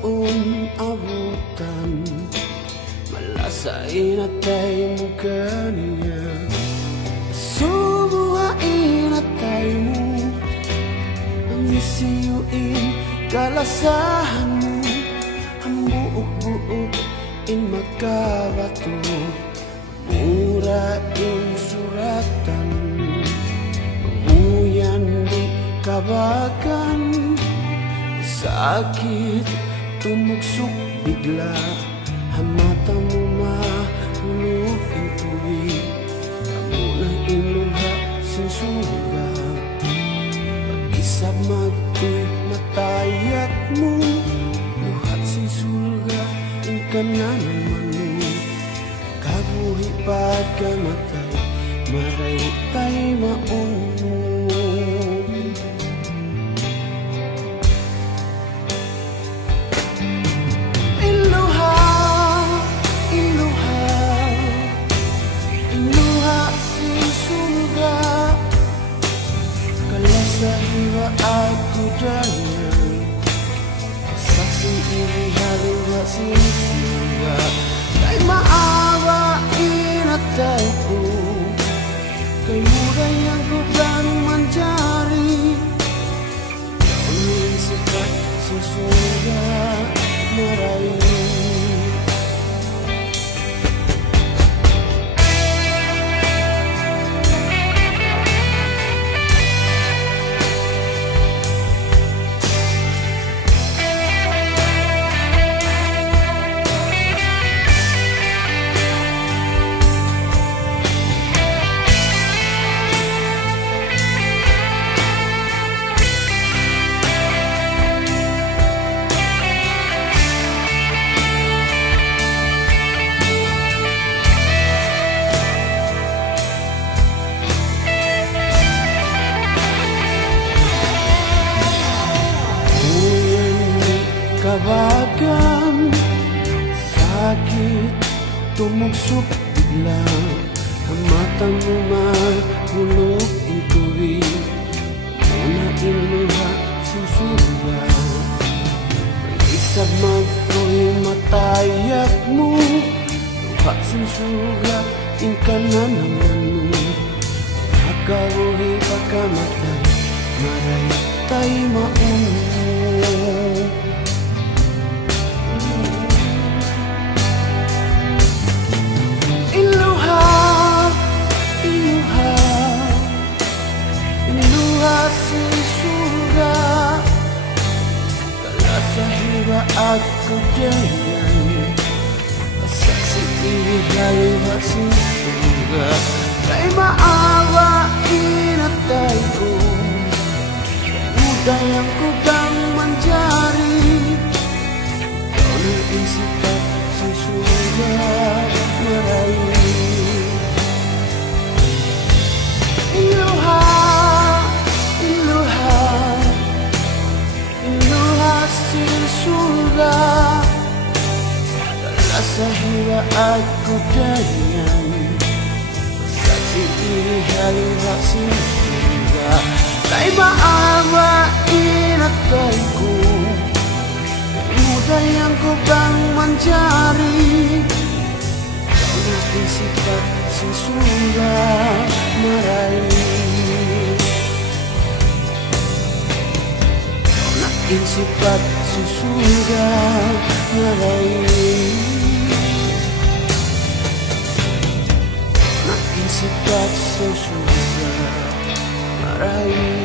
taon abutan, malasain atay mo kanya. Subuhain atay mo, ang isiyuin kalasahan mo, ang buok-buok in makabato, murain suratan, manguyan di kabagan. Sakit tumugsok bigla, hamata mo mahulog ang tuwid, amo na iluha sinsura. Pag-isap mag-uy matayat mo, luhat sinsulga in kanan manu. Kabuhi pagkamatay, maray tay maunong. Aku dangan saksi ini haluha sinsuga, kay maawa inatayku, kay muday ang kubang mencari. Kau yang sikat sinsuga merayu. Kabagan, sakit tumugsok bigla, ang mata mo mahulog ang tuwid, muna iluha susuga. Mag-isap mag-uy matayat mo, luha sinsuga in kanan naman mo. Nakabuhi pagkamatay, maray tay maunong. Aku dengan saksi ini haluha sinsuga, kay maawa inatayku, mudah yang kubang mencari. Kau naisikat sinsuga merayu. Iluha, iluha, iluha sinsuga, sa hiwa aku dengan saksi ini haluha sinsuga, kay maawa inatayku, kay mudah yang kubang mencari. Kau natin sikat sinsuga merayu. Kau natin sikat sinsuga merayu. Sikat sesudah merayu.